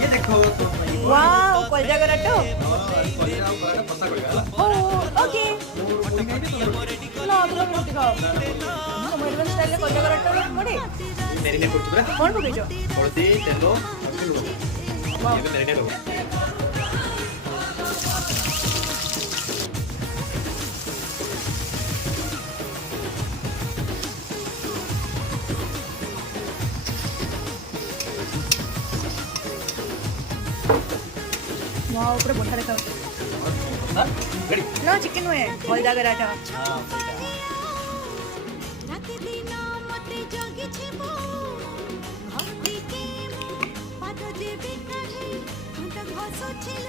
ये देखो तो वाओ कलजा कराटो कॉलेज आओ कराटा पता करेगा ओ ओके मोटी नहीं तो ना तुम रोटी खाओ तुम एडवांस स्टाइल में कलजा कराटो मोड़े मेरिनेट करछु पूरा कौन पकेजो हल्दी तेल और लूण वाओ ये मेरिनेट हो वाओ पूरा बढ़िया देखा रेडी ना चिकन हुए कलजा कराटा हां রাতে দিন মতে জগিছিব ঘটিতে পাদ যে বিকালে ঘন্টা ঘস ছিল